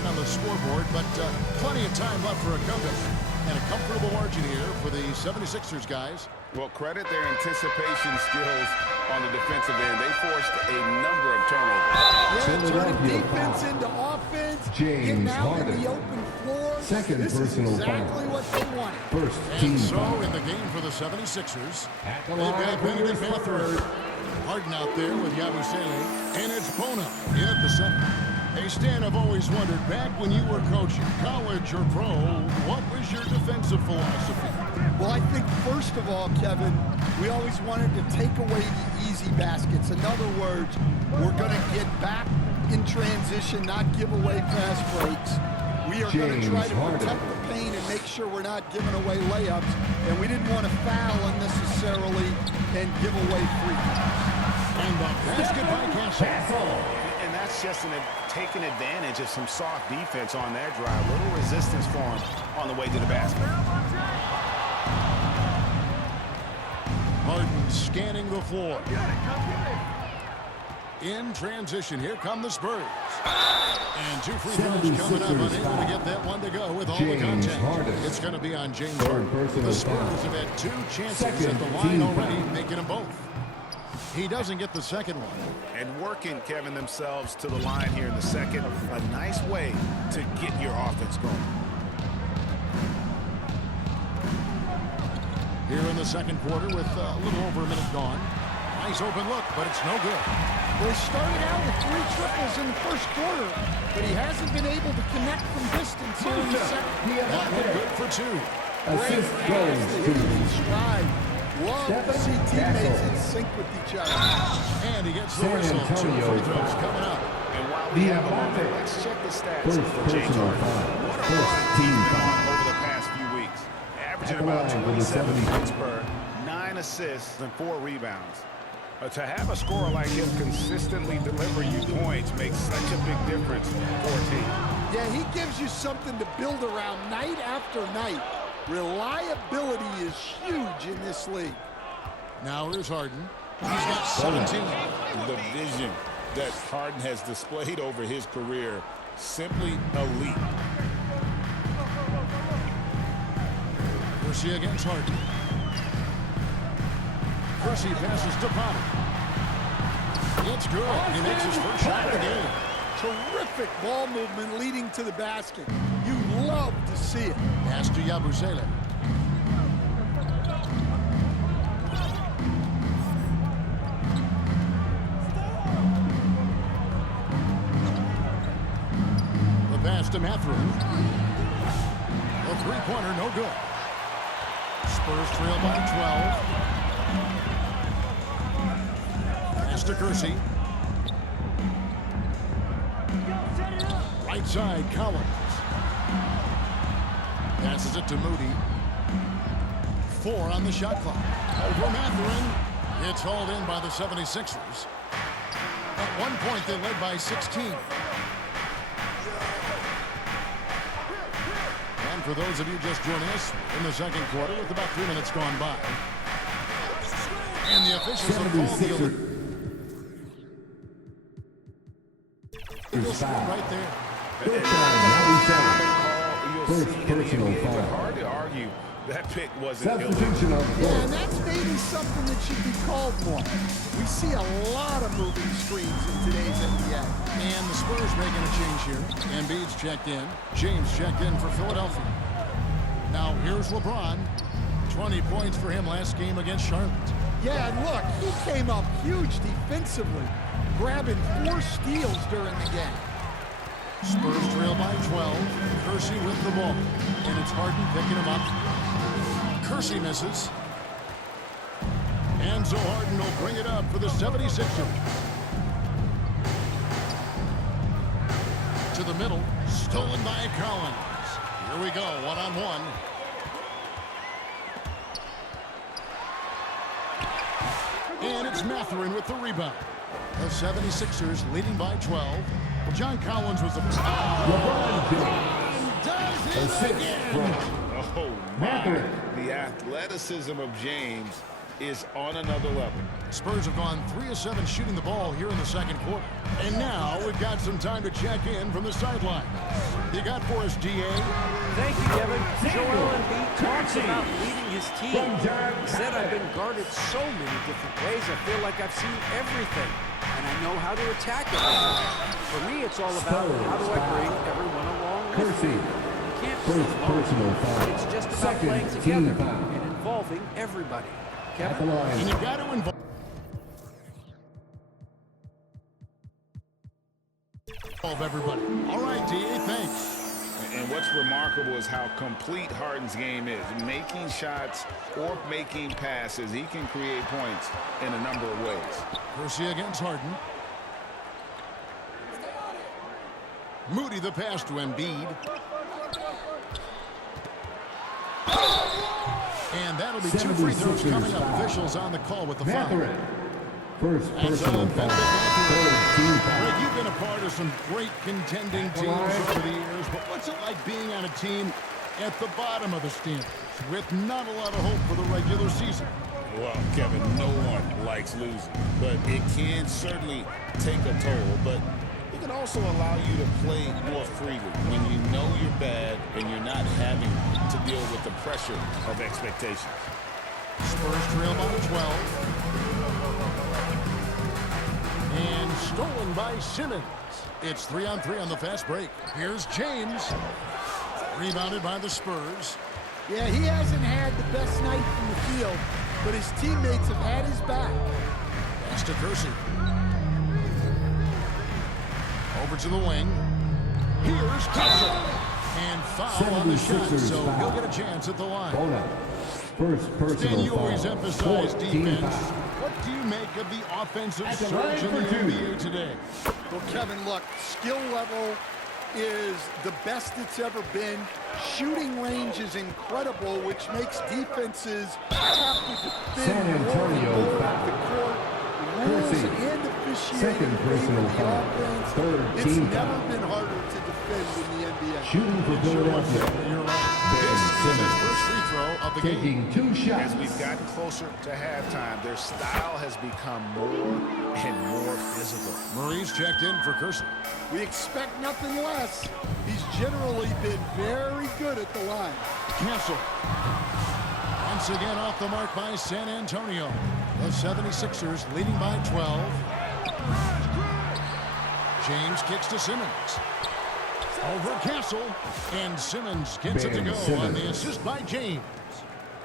possession on the scoreboard, but plenty of time left for a comeback. And a comfortable margin here for the 76ers guys. Well, credit their anticipation skills on the defensive end. They forced a number of turnovers. Yeah, turning defense into offense, getting out in the open floor. Second this personal is exactly foul. what they wanted. First And team so foul. in the game for the 76ers, At the they've line got for Benedict his Mathurin. Harden out there with Yabusele. And it's Bono in at the center. Hey, Stan, I've always wondered, back when you were coaching, college or pro, what was your defensive philosophy? Well, I think first of all, Kevin, we always wanted to take away the easy baskets. In other words, we're going to get back in transition, not give away fast breaks. We are going to try to protect the paint and make sure we're not giving away layups. And we didn't want to foul unnecessarily and give away free throws. And the basket by Castle. And that's just taking advantage of some soft defense on that drive. Little resistance for him on the way to the basket. Harden scanning the floor. In transition, here come the Spurs. And two free throws coming up, unable to get that one to go with all the contact. It's going to be on James Harden. The Spurs have had two chances at the line already, making them both. He doesn't get the second one. And working, Kevin, themselves to the line here in the second. A nice way to get your offense going. Here in the second quarter with a little over a minute gone. Nice open look, but it's no good. Well, he started out with 3 triples in the first quarter, but he hasn't been able to connect from distance here in the second. That one good for 2. Assist goes to Stride. Love to see teammates in sync with each other. And he gets the San whistle. 2 Antonio free throws coming up. And while we have a moment, let's check the stats First for James personal Harden. foul. What a First run team he's been foul. on over the past few weeks. Averaging At the about line for the 27 70. points per, 9 assists and 4 rebounds. To have a scorer like him consistently deliver you points makes such a big difference for a team. Yeah, he gives you something to build around night after night. Reliability is huge in this league. Now here's Harden. He's got 17. The vision that Harden has displayed over his career, simply elite. Kersey against Harden. Kersey passes to Potter. It's good. He makes his first shot of the game. Terrific ball movement leading to the basket. You love to see it. Pass to Yabusele. The pass to Mathurin. The three-pointer, no good. Spurs trail by 12. Pass to Kersey. Right side, Collins. Passes it to Moody. 4 on the shot clock. Over Mathurin. It's hauled in by the 76ers. At one point, they led by 16. And for those of you just joining us, in the second quarter, with about 3 minutes gone by. And the officials have called the right there. First personal foul. Hard to argue that pick wasn't Substitution of Yeah, four. and that's maybe something that should be called more. We see a lot of moving screens in today's NBA. And the Spurs making a change here. Embiid's checked in. James checked in for Philadelphia. Now here's LeBron. 20 points for him last game against Charlotte. Yeah, and look, he came up huge defensively, grabbing 4 steals during the game. Spurs trail by 12. Kersey with the ball. And it's Harden picking him up. Kersey misses. And so Harden will bring it up for the 76ers. To the middle. Stolen by Collins. Here we go, one-on-one. And it's Mathurin with the rebound. The 76ers leading by 12. Well, John Collins was a... LeBron does James. it Assist again. from Oh, my. Mathurin. The athleticism of James is on another level. Spurs have gone 3 of 7 shooting the ball here in the second quarter. And now we've got some time to check in from the sideline. You got for us, DA? Thank you, Kevin. Joel Embiid talks about leading his team. He said, I've been guarded so many different ways. I feel like I've seen everything, and I know how to attack it. For me, it's all about how do I bring everyone along with me. You can't play alone. It's just about playing together and involving everybody. Kevin? And you got to involve everybody. All right, DA, thanks. And what's remarkable is how complete Harden's game is. Making shots or making passes, he can create points in a number of ways. Percy against Harden. Moody the pass to Embiid. And that'll be 2 free throws coming up. Officials on the call with the foul. First personal foul. Third team foul. Greg, you've been a part of some great contending teams over the years, but what's it like being on a team at the bottom of the standings with not a lot of hope for the regular season? Well, Kevin, no one likes losing, but it can certainly take a toll. But it can also allow you to play more freely when you know you're bad and you're not having to deal with the pressure of expectations. Spurs trail by 12. And stolen by Simmons. It's 3-on-3 on the fast break. Here's James. Rebounded by the Spurs. Yeah, he hasn't had the best night from the field, but his teammates have had his back. Pass to Kersey. Over to the wing. Here's Kessel. And foul on the shot, 76ers so foul. he'll get a chance at the line. Hold up. First Dan, personal you always foul. emphasize 14 defense. foul. What do you make of the offensive At the surge line in the for 2. NBA today? Well, Kevin, look, skill level is the best it's ever been. Shooting range is incredible, which makes defenses have to defend San Antonio more foul. the court. Rules Kersey. and officiating Second personal favor the foul. offense. Third It's team never foul. been harder to defend in the NBA. Shooting for Philadelphia. You're right. This is his first free throw of the game. Taking 2 shots. As we've gotten closer to halftime, their style has become more and more physical. Murray's checked in for Kersey. We expect nothing less. He's generally been very good at the line. Castle. Once again off the mark by San Antonio. The 76ers leading by 12. James kicks to Simmons. Over Castle. And Simmons gets it to go on the assist by James.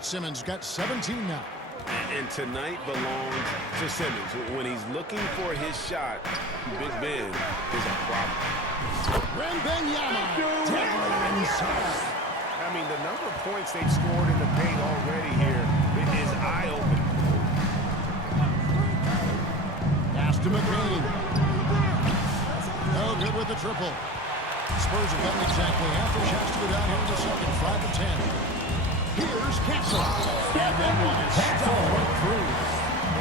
Simmons got 17 now. And tonight belongs to Simmons. When he's looking for his shot, Big Ben is a problem. Wembanyama. Tapped inside. I mean, the number of points they've scored in the paint already here is eye-opening. Pass to McCain. No good with the triple. Spurs have gotten exactly half their shots to go down here in the second, 5 to 10. Here's Castle. And that one is stuck right through.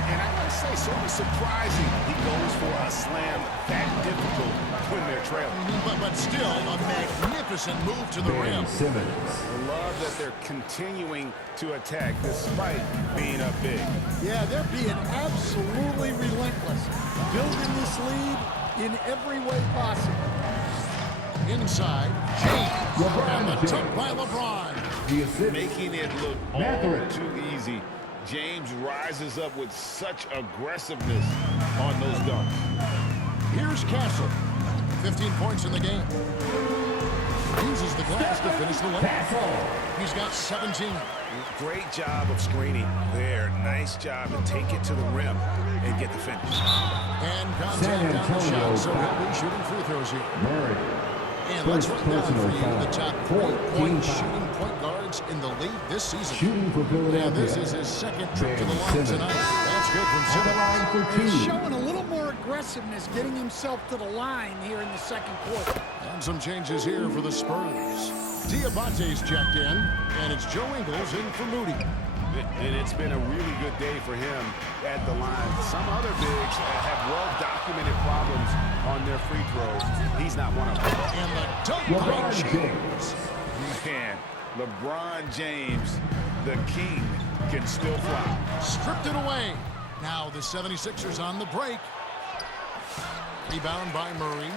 And I gotta say, sort of surprising he goes for a slam that difficult when they're trailing. But still, a magnificent move to the rim. Simmons. I love that they're continuing to attack despite being up big. Yeah, they're being absolutely relentless. Building this lead in every way possible. Inside, James. And the James. tip by LeBron. The assist. Making it look all Matherin. too easy. James rises up with such aggressiveness on those dunks. Here's Castle. 15 points in the game. Uses the glass to finish the layup. He's got 17. Great job of screening there. Nice job to take it to the rim and get the finish. And contact San on the Antonio shot, so foul. he'll be shooting free throws here. Murray. And let's First run down personal for you foul. the top 14 3-point foul. shooting point guards in the league this season. Shooting for Philadelphia. And this is his second trip to the Ben line Simmons. tonight. That's good from At the Simmons. line for He's 2. showing a little more aggressiveness, getting himself to the line here in the second quarter. And some changes here for the Spurs. Diabate's checked in, and it's Joe Ingles in for Moody. And it's been a really good day for him at the line. Some other bigs have well-documented problems on their free throws. He's not one of them. And the dunk by LeBron James. James. Man, LeBron James, the king can still fly. Stripped it away. Now the 76ers on the break. Rebound by Murray.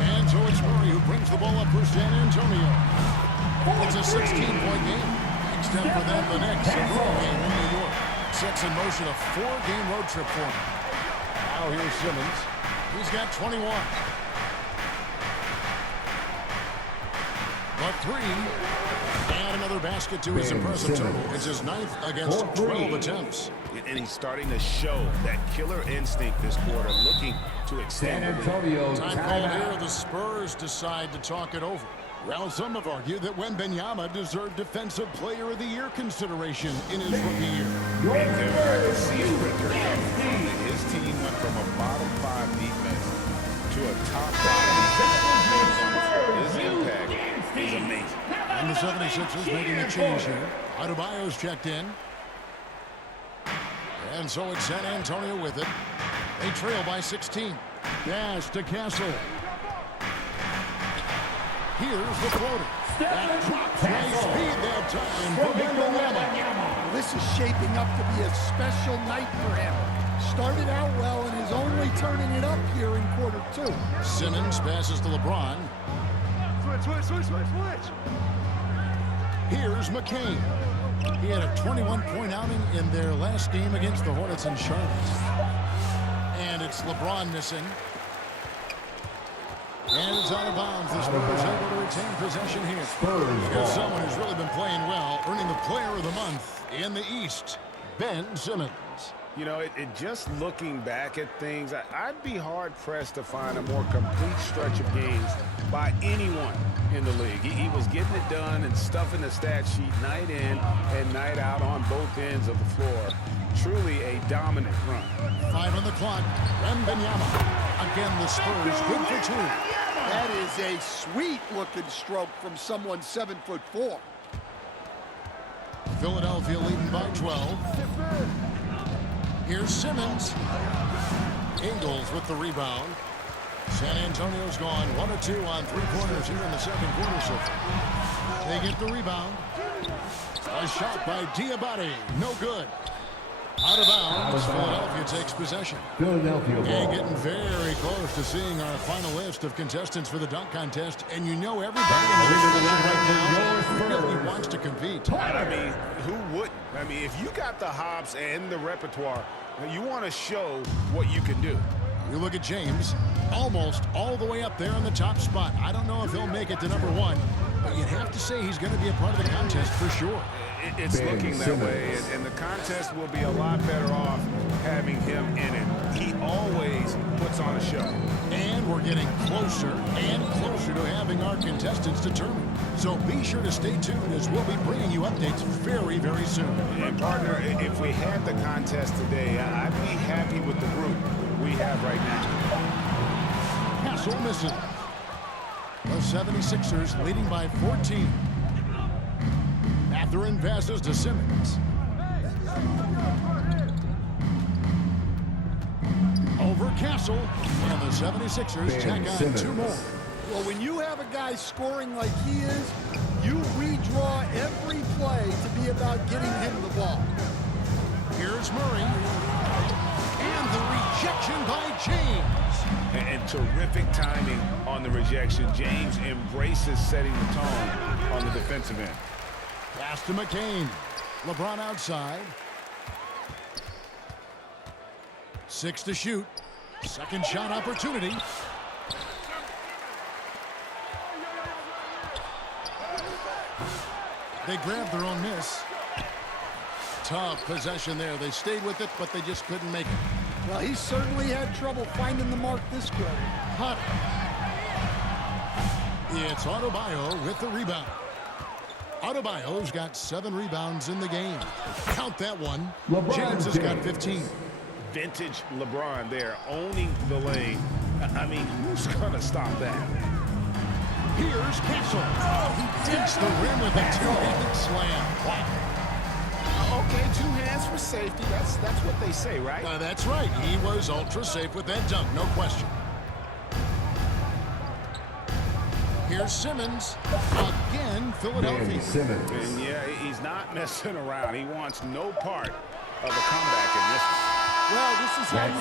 And so it's Murray who brings the ball up for San Antonio. It's a 16-point game. Next up for them, the Knicks, a road game in New York. Sets in motion a 4-game road trip for him. Now here's Simmons. He's got 21. But 3. And another basket to his impressive total. It's his 9th against 12 attempts. And he's starting to show that killer instinct this quarter, looking to extend San the lead. Antonio Time called here. timeout. The Spurs decide to talk it over. Well, some have argued that Wembanyama deserved Defensive Player of the Year consideration in his rookie year. And Kevin, I can see it right there. His team went from a bottom 5 defense to a top 5 defense. His impact is amazing. And the 76ers making a change here. Adebayo's checked in. And so it's San Antonio with it. They trail by 16. Dash to Castle. Here's the floater. That drops high speed that time for Wembanyama. This is shaping up to be a special night for him. Started out well and is only turning it up here in quarter 2. Simmons passes to LeBron. Here's McCain. He had a 21-point outing in their last game against the Hornets in Charlotte. And it's LeBron missing. And it's out of bounds. The Spurs able to retain possession here. Here's someone who's really been playing well, earning the Player of the Month in the East, Ben Simmons. You know, just looking back at things, I'd be hard-pressed to find a more complete stretch of games by anyone in the league. He was getting it done and stuffing the stat sheet night in and night out on both ends of the floor. Truly a dominant run. 5 on the clock. Wembanyama. Again, the Spurs good for 2. That is a sweet-looking stroke from someone 7'4". Philadelphia leading by 12. Here's Simmons. Ingles with the rebound. San Antonio's gone 1 of 2 on 3-pointers here in the second quarter so far. They get the rebound. A shot by Diabate. No good. Out of bounds. Philadelphia takes possession. Philadelphia And ball. getting very close to seeing our final list of contestants for the dunk contest. And you know everybody in the division right now really wants to compete. I mean, who wouldn't? I mean, if you got the hops and the repertoire, you want to show what you can do. You look at James, almost all the way up there in the top spot. I don't know if he'll make it to number 1, but you'd have to say he's going to be a part of the contest for sure. It's Ben looking that Simmons. way, and the contest will be a lot better off having him in it. He always puts on a show. And we're getting closer and closer to having our contestants determined. So be sure to stay tuned as we'll be bringing you updates very, very soon. And partner, if we had the contest today, I'd be happy with the group we have right now. Castle misses. The 76ers leading by 14. Mathurin passes to Simmons. Over Castle. And the 76ers tack on Simmons. 2 more. Well, when you have a guy scoring like he is, you redraw every play to be about getting him the ball. Here's Murray. And the rejection by James. And terrific timing on the rejection. James embraces setting the tone on the defensive end. Pass to McCain. LeBron outside. 6 to shoot. Second shot opportunity. They grabbed their own miss. Tough possession there. They stayed with it, but they just couldn't make it. Well, he certainly had trouble finding the mark this quarter. Hot. It's Adebayo with the rebound. Adebayo's got 7 rebounds in the game. Count that one. LeBron James has got James. 15. Vintage LeBron there, owning the lane. I mean, who's going to stop that? Here's Castle. Oh, he digs the rim with a 2-handed slam. Wow. Okay, 2 hands for safety. That's what they say, right? That's right. He was ultra safe with that dunk, no question. Here's Simmons. Again, Philadelphia. Ben Simmons. And yeah, he's not messing around. He wants no part of a comeback in this one. Well, this is how you